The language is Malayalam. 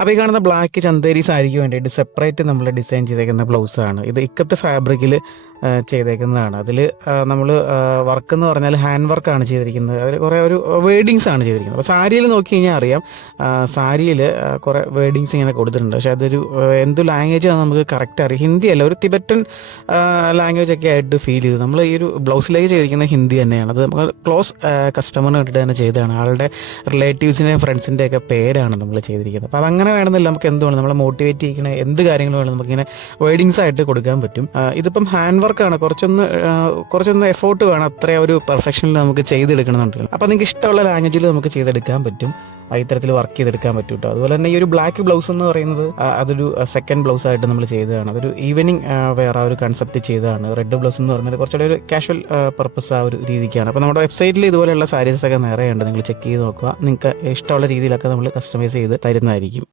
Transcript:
അപ്പോൾ ഈ കാണുന്ന ബ്ലാക്ക് ചന്തേരി സാരിക്ക് വേണ്ടിയിട്ട് സെപ്പറേറ്റ് നമ്മൾ ഡിസൈൻ ചെയ്തേക്കുന്ന ബ്ലൗസാണ് ഇത്. ഇക്കത്ത് ഫാബ്രിക്കിൽ ചെയ്തേക്കുന്നതാണ്. അതിൽ നമ്മൾ വർക്ക് എന്ന് പറഞ്ഞാൽ ഹാൻഡ് വർക്കാണ് ചെയ്തിരിക്കുന്നത്. അതിൽ കുറേ ഒരു വേർഡിങ്സ് ആണ് ചെയ്തിരിക്കുന്നത്. അപ്പോൾ സാരിയിൽ നോക്കി കഴിഞ്ഞാൽ അറിയാം, സാരിയിൽ കുറേ വേർഡിങ്സ് ഇങ്ങനെ കൊടുത്തിട്ടുണ്ട്. പക്ഷേ അതൊരു എന്ത് ലാംഗ്വേജ് ആണ് നമുക്ക് കറക്റ്റ് അറിയാം. ഹിന്ദി അല്ല, ഒരു തിബറ്റൻ ലാംഗ്വേജ് ഒക്കെ ആയിട്ട് ഫീൽ ചെയ്തു. നമ്മൾ ഈ ഒരു ബ്ലൗസിലേക്ക് ചെയ്തിരിക്കുന്ന ഹിന്ദി തന്നെയാണ്. അത് നമുക്ക് ക്ലോസ് കസ്റ്റമറിന് വേണ്ടിയിട്ട് തന്നെ ചെയ്തതാണ്. ആളുടെ റിലേറ്റീവ്സിൻ്റെയും ഫ്രണ്ട്സിൻ്റെ ഒക്കെ പേരാണ് നമ്മൾ ചെയ്തിരിക്കുന്നത്. അപ്പോൾ അതങ്ങനെ വേണമെന്നില്ല, നമുക്ക് എന്തുകൊണ്ട് നമ്മളെ മോട്ടിവേറ്റ് ചെയ്യിക്കണ എന്ത് കാര്യങ്ങളും വേണം നമുക്കിങ്ങനെ വേർഡിങ്സ് ആയിട്ട് കൊടുക്കാൻ പറ്റും. ഇതിപ്പം ഹാൻഡ് വർക്കാണ്, കുറച്ചൊന്ന് എഫോർട്ട് വേണം, അത്ര ഒരു പെർഫെക്ഷനിൽ നമുക്ക് ചെയ്തെടുക്കണമെന്നുണ്ടെങ്കിൽ. അപ്പോൾ നിങ്ങൾക്ക് ഇഷ്ടമുള്ള ലാംഗ്വേജിൽ നമുക്ക് ചെയ്തെടുക്കാൻ പറ്റും, ഇത്തരത്തിൽ വർക്ക് ചെയ്തെടുക്കാൻ പറ്റും കേട്ടോ. അതുപോലെ തന്നെ ഈ ഒരു ബ്ലാക്ക് ബ്ലൗസ് എന്ന് പറയുന്നത് അതൊരു സെക്കൻഡ് ബ്ലൗസ് ആയിട്ട് നമ്മൾ ചെയ്തതാണ്. അതൊരു ഈവനിങ് വേറെ ഒരു കൺസെപ്റ്റ് ചെയ്തതാണ്. റെഡ് ബ്ലൗസ് എന്ന് പറഞ്ഞാൽ കുറച്ചുകൂടി ഒരു കാഷ്വൽ പർപ്പസ് ആ ഒരു രീതിക്കാണ്. അപ്പോൾ നമ്മുടെ വെബ്സൈറ്റിൽ ഇതുപോലെയുള്ള സാരീസൊക്കെ നിറയുണ്ട്, നിങ്ങൾ ചെക്ക് ചെയ്ത് നോക്കുക. നിങ്ങൾക്ക് ഇഷ്ടമുള്ള രീതിയിലൊക്കെ നമ്മൾ കസ്റ്റമൈസ് ചെയ്ത് തരുന്നതായിരിക്കും.